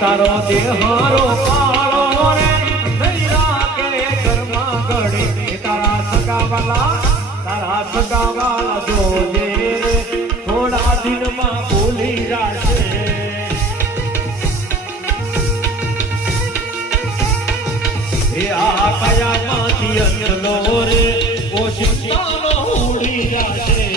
તારો દેહારો કાળો રે નૈરા કે ઘરમાં ઘડી તારા સગાવાલા જોજે રે થોડા દિનમાં ભૂલી જાશે એ આ કયામાંથી અંતલો રે ઓશિયાનો ઉડી જાશે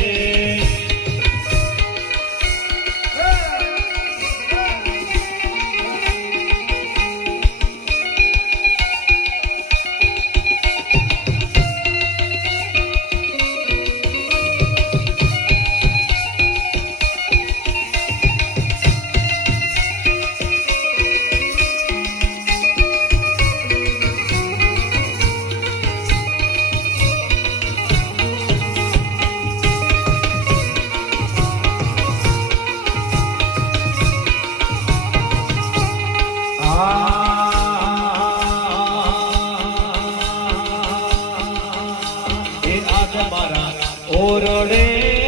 ઓરડે